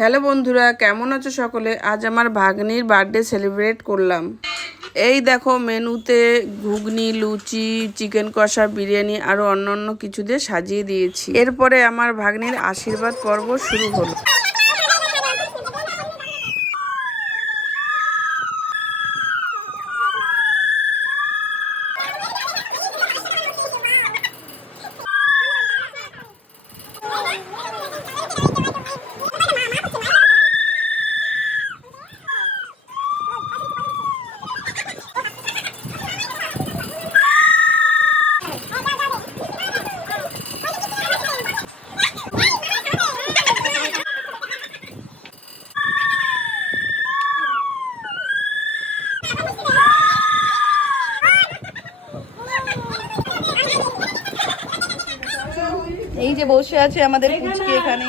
Hello বন্ধুরা, কেমন আছো সকলে? আজ আমার ভাগ্নির বার্থডে সেলিব্রেট করলাম। এই দেখো, মেনুতে ঘুগনি, লুচি, চিকেন কষা, বিরিয়ানি আরও অন্য কিছু দিয়ে সাজিয়ে দিয়েছি। এরপরে আমার ভাগ্নির আশীর্বাদ পর্ব শুরু হলো। এই যে বসে আছে আমাদের পুচকি এখানে।